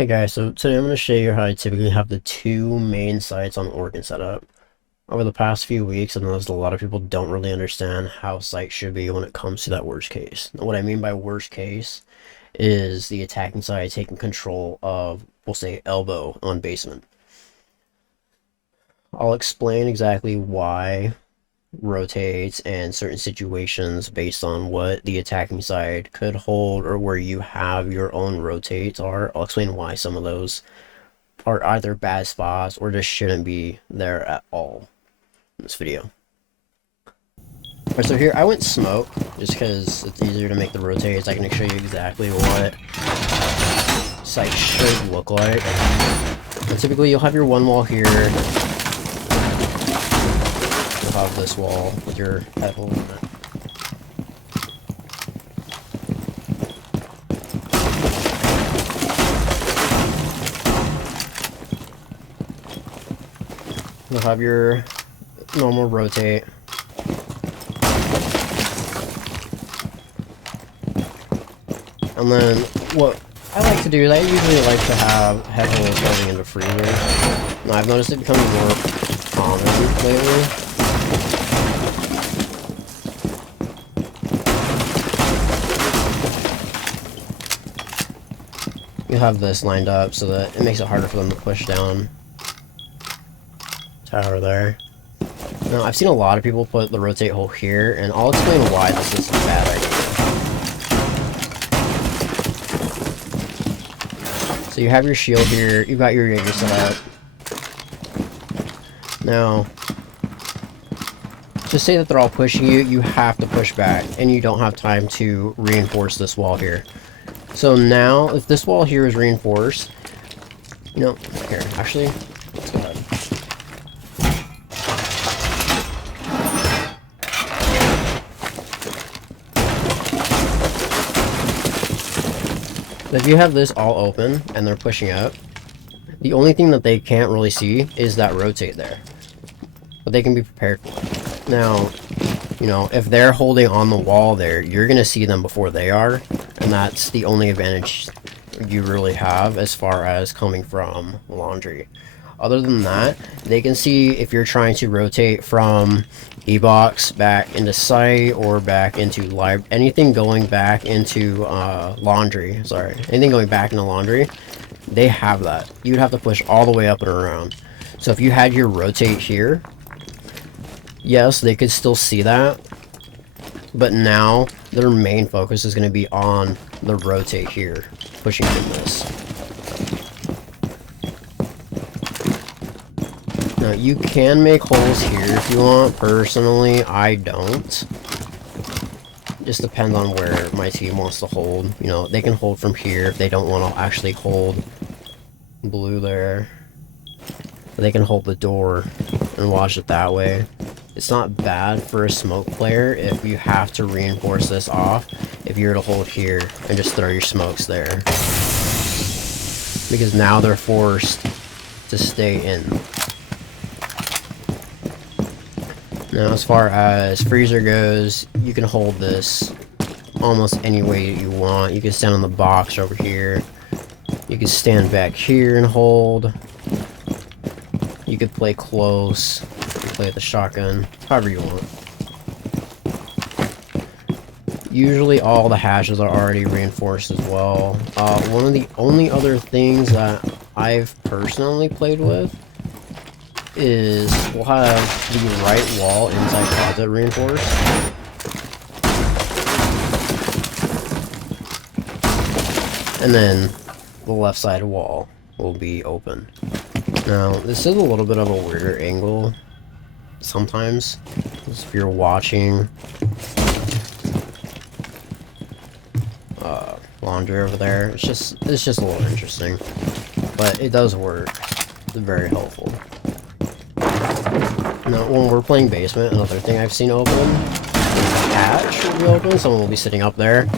Hey guys, so today I'm going to show you how I typically have the two main sites on Orkin set up. Over the past few weeks, I've noticed a lot of people don't really understand how sites should be when it comes to that worst case. Now, what I mean by worst case is the attacking side taking control of, we'll say, elbow on basement. I'll explain exactly why rotates and certain situations based on what the attacking side could hold or where you have your own rotates are. I'll explain why some of those are either bad spots or just shouldn't be there at all in this video. Alright, so here I went smoke just because it's easier to make the rotates. I can show you exactly what site should look like. And typically you'll have your one wall here. You'll have this wall with your head hole in it. You'll have your normal rotate. And then what I like to do is I usually like to have head holes going into freezer. Now I've noticed it becoming more common lately. You have this lined up so that it makes it harder for them to push down tower there. Now I've seen a lot of people put the rotate hole here, and I'll explain why this is a bad idea. So you have your shield here, you've got your Jaeger set up. Now, just say that they're all pushing you, you have to push back, and you don't have time to reinforce this wall here. So now, if this wall here is reinforced, you know, here, actually, let's go ahead. If you have this all open and they're pushing up, the only thing that they can't really see is that rotate there. But they can be prepared for it. Now, you know, if they're holding on the wall there, you're going to see them before they are. And that's the only advantage you really have as far as coming from laundry. Other than that, they can see if you're trying to rotate from E-box back into site or back into live, anything going back into laundry, sorry, anything going back into laundry, they have that. You'd have to push all the way up and around. So if you had your rotate here, yes, they could still see that, but now their main focus is going to be on the rotate here, pushing from this. Now you can make holes here if you want. Personally, I don't. Just depends on where my team wants to hold. You know, they can hold from here if they don't want to actually hold blue there. They can hold the door and watch it that way. It's not bad for a smoke player if you have to reinforce this off, if you were to hold here and just throw your smokes there. Because now they're forced to stay in. Now as far as freezer goes, you can hold this almost any way you want. You can stand on the box over here. You can stand back here and hold. You could play close. You can play with the shotgun. However you want. Usually all the hashes are already reinforced as well. One of the only other things that I've personally played with is we'll have the right wall inside closet reinforced. And then the left side wall will be open. Now, this is a little bit of a weirder angle sometimes, if you're watching laundry over there. It's just a little interesting, but it does work. It's very helpful. Now, when we're playing basement, another thing I've seen open is the hatch will be open. Someone will be sitting up there, and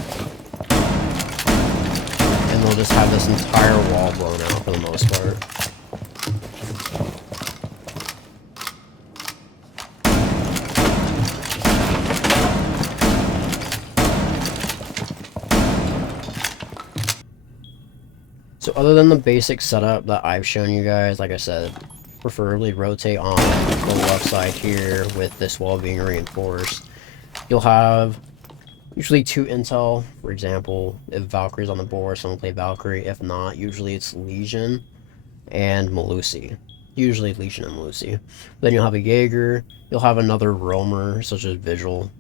they'll just have this entire wall blown out for the most part. So other than the basic setup that I've shown you guys, like I said, preferably rotate on the left side here with this wall being reinforced. You'll have usually 2 intel. For example, if Valkyrie's on the board, someone play Valkyrie. If not, usually it's Legion and Melusi. Usually Legion and Melusi. Then you'll have a Jaeger. You'll have another roamer, such as Vigil,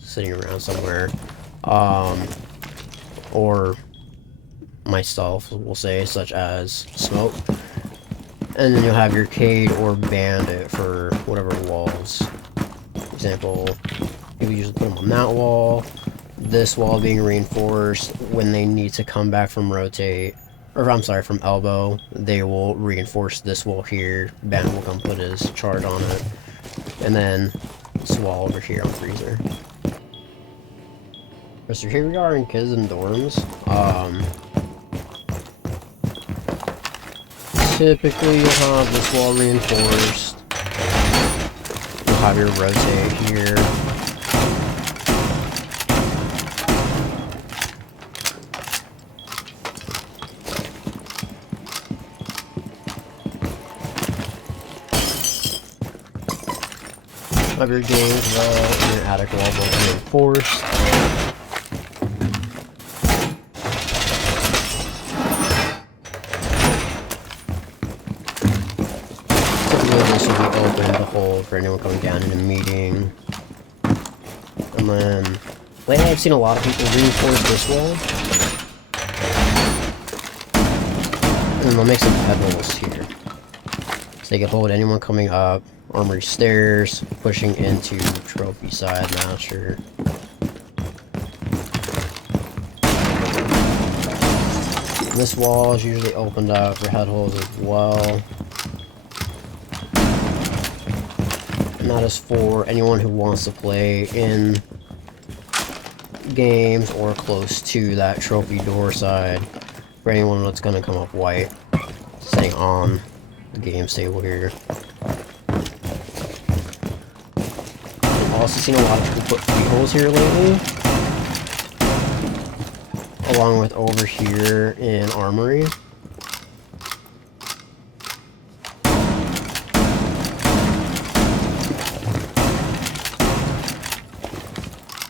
sitting around somewhere. Or myself, we'll say, such as Smoke. And then you'll have your Cade or Bandit for whatever walls. For example, you usually put them on that wall. This wall being reinforced. When they need to come back from rotate, or I'm sorry, from elbow, they will reinforce this wall here. Bandit will come put his charge on it. And then this wall over here on Freezer. So here we are in Kids and Dorms. Typically you'll have this wall reinforced. You'll have your rotate here. Have your games wall and your attic wall both reinforced. This will be open to hold for anyone coming down in a meeting. And then lately I've seen a lot of people reinforce this wall. And then they'll make some headwalls here. So they can hold anyone coming up Armory stairs, pushing into trophy side master. And this wall is usually opened up for head holes as well. And that is for anyone who wants to play in games or close to that trophy door side. For anyone that's going to come up white, sitting on the game table here. I've also seen a lot of people put feet holes here lately. Along with over here in Armory.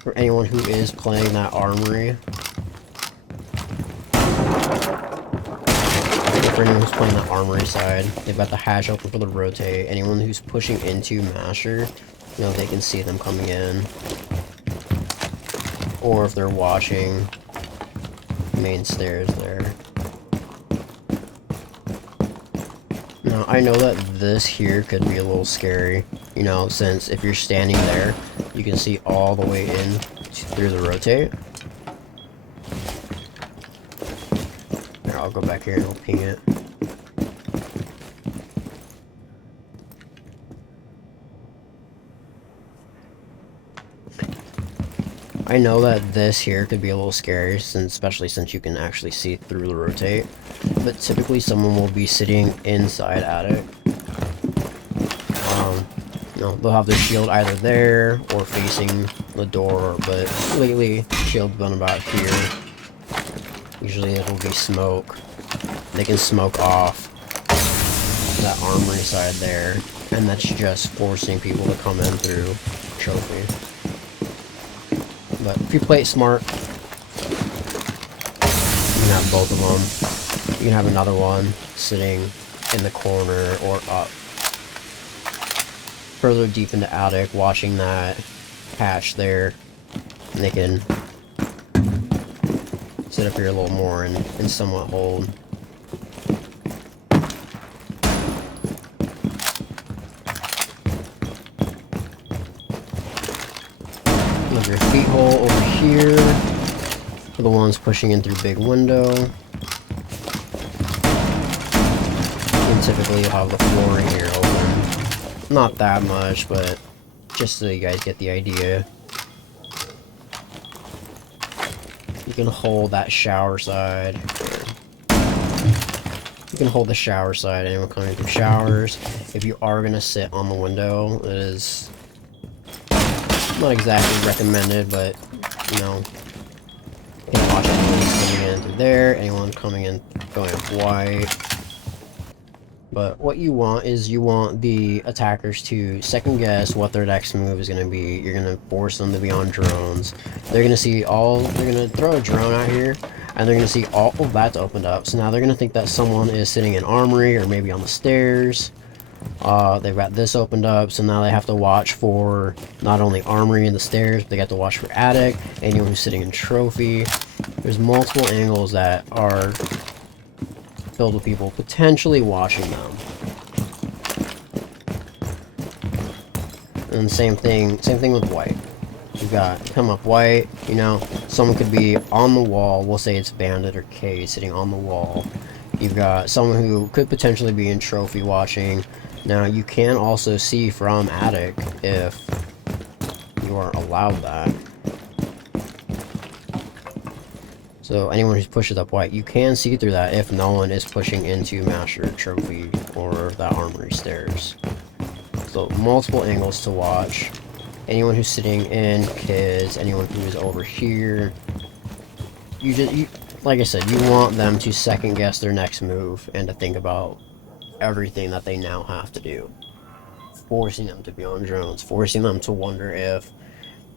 For anyone who is playing that Armory. For anyone who's playing the Armory side, they've got the hatch open for the rotate. Anyone who's pushing into Master, you know, they can see them coming in. Or if they're watching main stairs there. Now, I know that this here could be a little scary, you know, since if you're standing there, you can see all the way in through the rotate. Here, I'll go back here and I'll ping it. I know that this here could be a little scary, especially since you can actually see through the rotate. But typically someone will be sitting inside attic. You know, they'll have their shield either there or facing the door, but lately shield's been about here. Usually it'll be smoke. They can smoke off that Armory side there, and that's just forcing people to come in through trophy. But if you play it smart, you can have both of them. You can have another one sitting in the corner or up further deep into attic, watching that hatch there. And they can sit up here a little more and somewhat hold. Your feet hole over here for the ones pushing in through big window. And typically you'll have the flooring here open. Not that much, but just so you guys get the idea. You can hold that shower side. You can hold the shower side, anyone coming through showers. If you are going to sit on the window, it is not exactly recommended, but, you know, you can watch it coming in through there, anyone coming in going up white. But what you want is you want the attackers to second guess what their next move is going to be. You're going to force them to be on drones. They're going to see they're going to throw a drone out here, and they're going to see all of that's opened up. So now they're going to think that someone is sitting in armory or maybe on the stairs. They've got this opened up, so now they have to watch for not only armory and the stairs, but they got to watch for attic, anyone who's sitting in trophy. There's multiple angles that are filled with people potentially watching them. And same thing with white. You've got come up white, you know, someone could be on the wall, we'll say it's Bandit or K sitting on the wall. You've got someone who could potentially be in trophy watching. Now you can also see from attic if you are allowed that. So anyone who pushes up white, you can see through that if no one is pushing into master trophy or that armory stairs. So multiple angles to watch. Anyone who's sitting in kids, anyone who is over here. Like I said, you want them to second guess their next move and to think about everything that they now have to do. Forcing them to be on drones, forcing them to wonder if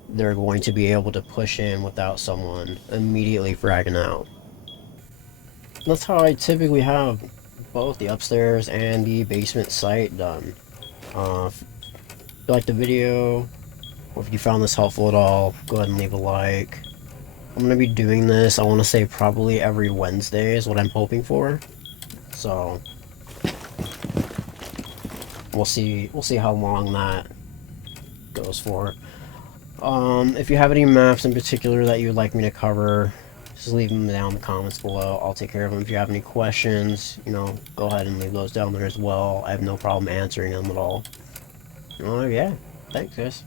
they're going to be able to push in without someone immediately fragging out. That's how I typically have both the upstairs and the basement site done. If you liked the video, or if you found this helpful at all, go ahead and leave a like. I'm going to be doing this, I want to say probably every Wednesday is what I'm hoping for. So we'll see how long that goes for. If you have any maps in particular that you would like me to cover, just leave them down in the comments below. I'll take care of them. If you have any questions, you know, go ahead and leave those down there as well. I have no problem answering them at all. Yeah, thanks guys.